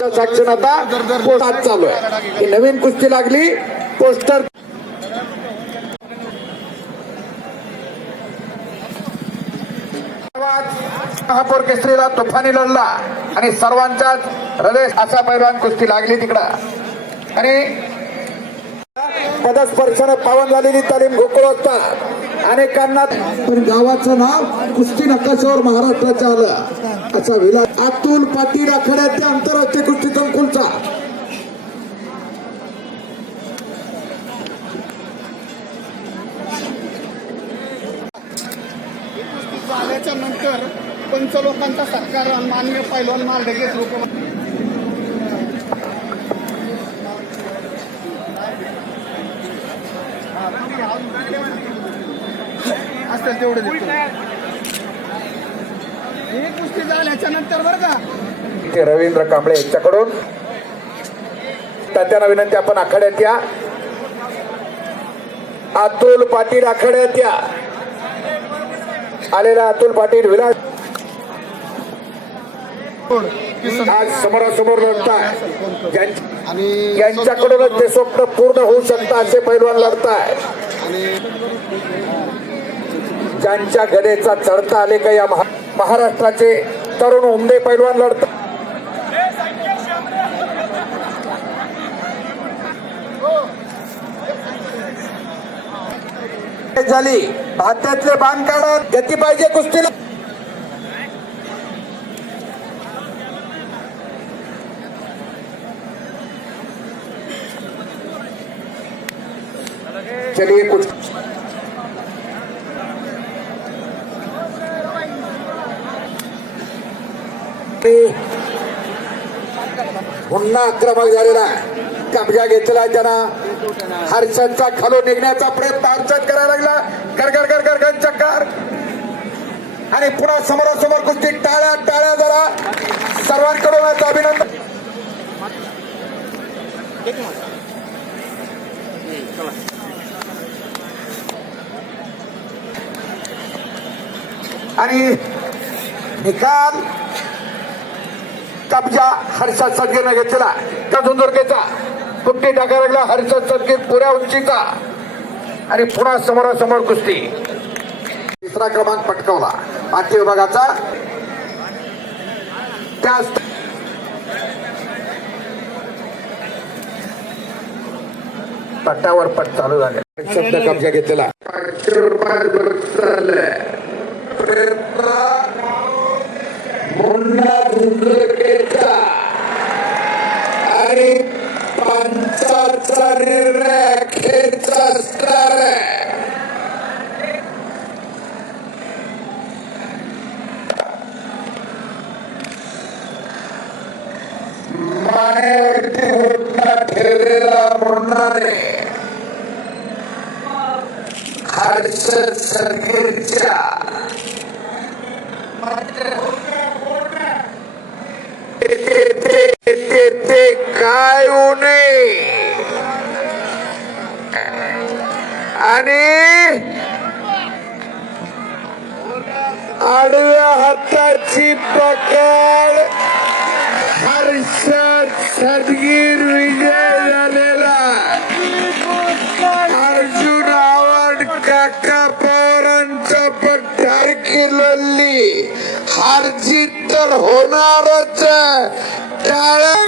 साक्षण आता पोस्टात चालू आहे नवीन कुस्ती लागली पोस्टर महापौर केसरीला तुफानी लढला आणि सर्वांच्याच हृदय असा पैलवान कुस्ती लागली तिकडं. आणि पदस्पर्शानं पावन झालेली तालीम गोकुळ असतात. अनेकांना पण गावाचं नाव कुस्ती नकाशावर महाराष्ट्राच्या आलं. असा विला अतुल पाटील आखाड्याच्या आंतरराष्ट्रीय कुस्ती संकुलचा. आल्याच्यानंतर पंच लोकांचा सत्कार मान्य पैलवान मार्डगे लोक असतील तेवढे देतो ही कुस्ती झाल्याच्यानंतर बरं का. रवींद्र कांबळे यांच्याकडून. तात्यांना विनंती आपण आखाड्यात या. अतुल पाटील आखाड्यात या. आलेला अतुल पाटील विलास आज समोरासमोर लढताय. यांच्याकडूनच ते स्वप्न पूर्ण होऊ शकतं असे पैलवान लढताय. आणि ज्यांच्या गदेचा चढता आले का या महाराष्ट्राचे तरुण उमदे पैलवान लढतात झाली. भात्यातले बाण गती पाहिजे कुस्तीला. चलिए कुछ पुन्हा आक्रमक झालेला आहे. कब्जा घेतला त्यांना. हर्षदचा खालून निघण्याचा प्रयत्न हर्षद करायला लागला. गरगर गरगर गण चक्कर. आणि पुन्हा समोरासमोर कुस्ती टाळ्या टाळ्या जरा. सर्वांकडून अभिनंदन. आणि निकाल. कब्जा हर्षद सदगीरनं घेतला त्या धुंदुर्गेचा कुट्टी टाकायला लागला हर्षद सदगीर पुऱ्या उंचीचा. आणि पुन्हा समोरासमोर कुस्ती. तिसरा क्रमांक पटकावला. माती विभागाचा. त्याच पट्टावर पट चालू झाले. शब्द कब्जा घेतलेला. प्रयत्न धुंदुर्गेचा आणि पंचाचा निर्णय अखेरचा असणार आहे मानेवरती घोटणा ठेवलेला मुन्नाने. हर्षद सरगीरच्या ते ते ते ते काय होऊ नये आणि आडव्या हाताची पकड. हर्षद सदगीर विजय झालेला. अर्जुन आवड काका पवारांचा पठार केलेली हारजीत तर होणारच आहे. टाळ्या